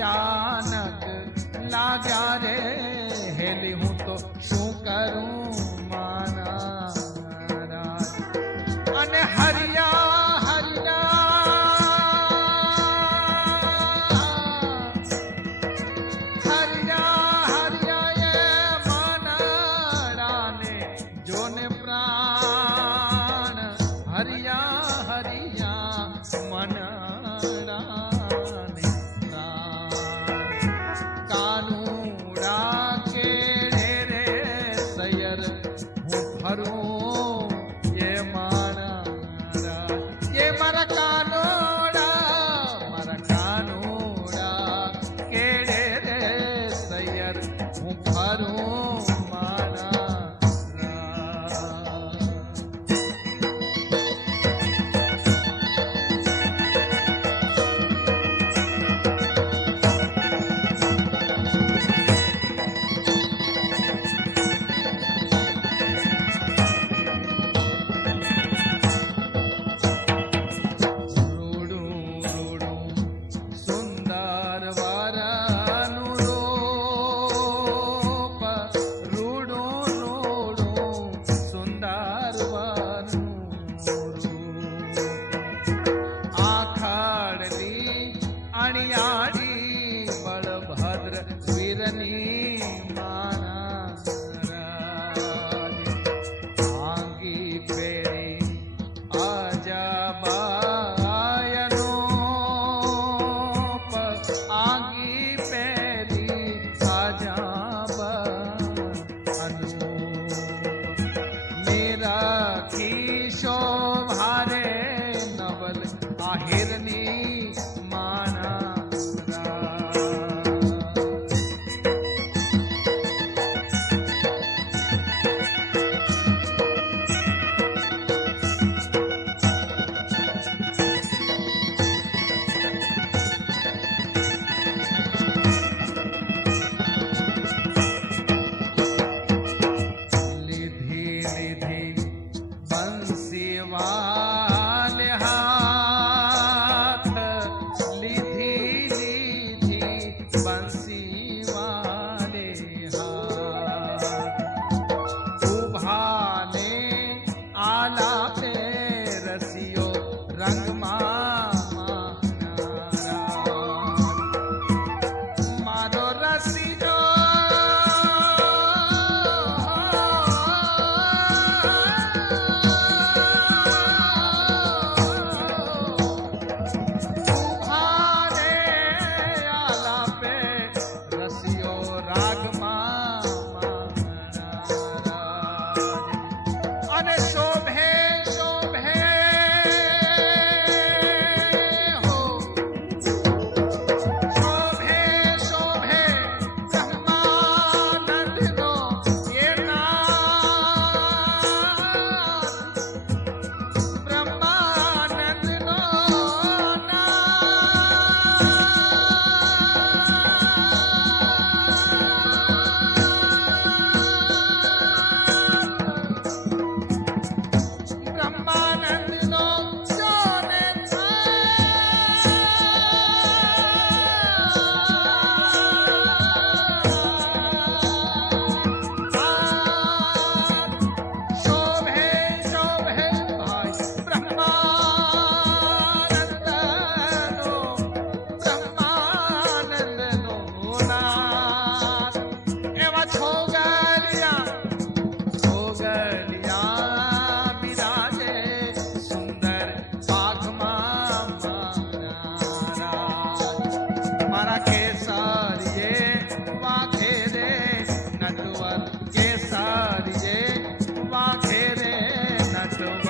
અચાનક લાગ્યા રે હેલી હું તો શું કરું માના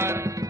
Thank you.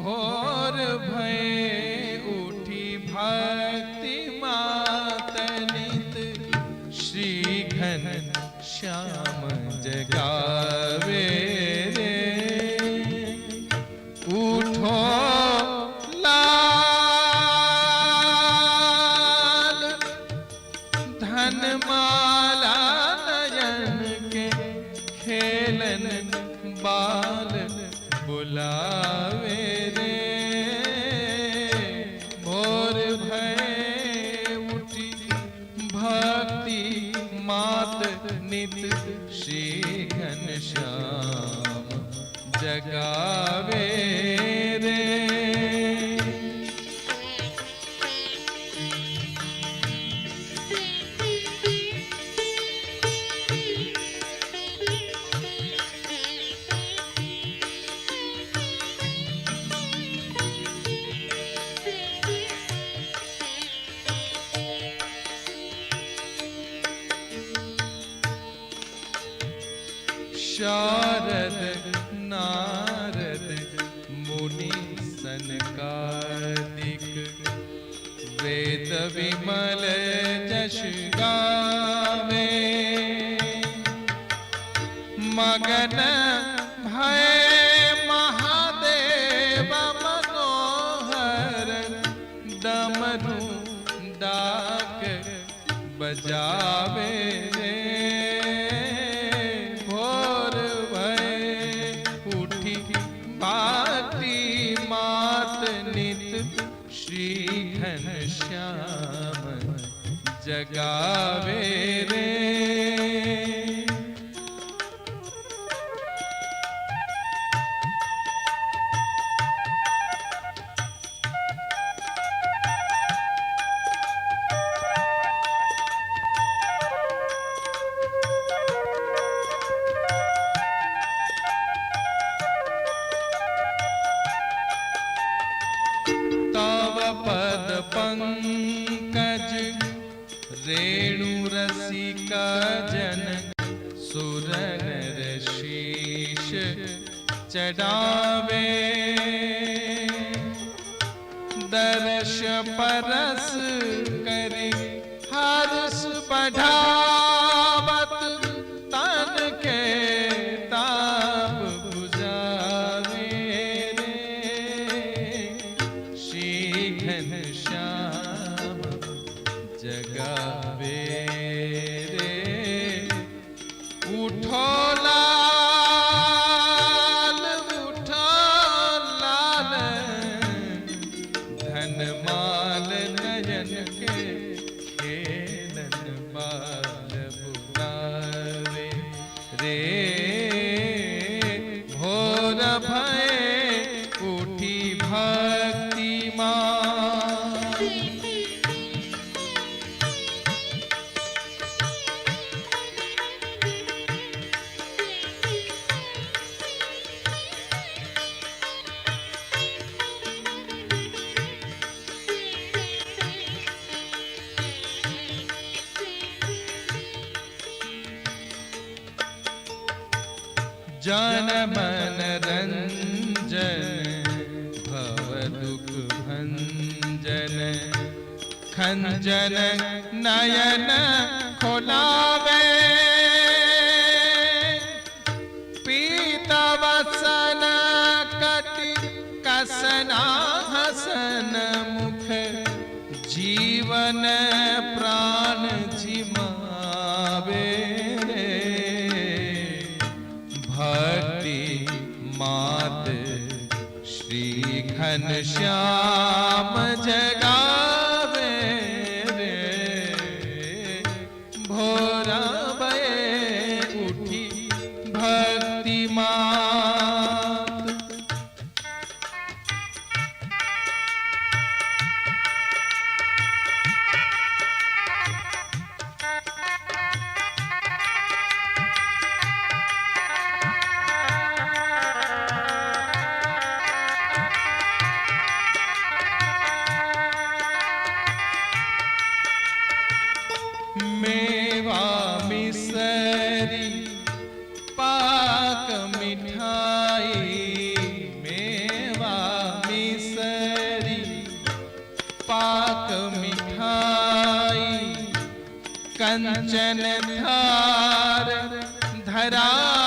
भोर भय रसिका जन सुरनर शीश चढ़ावे जन मन रंजन भव दुख भंजन। खंजन नयन खोलावे। भक्ति मा തരാ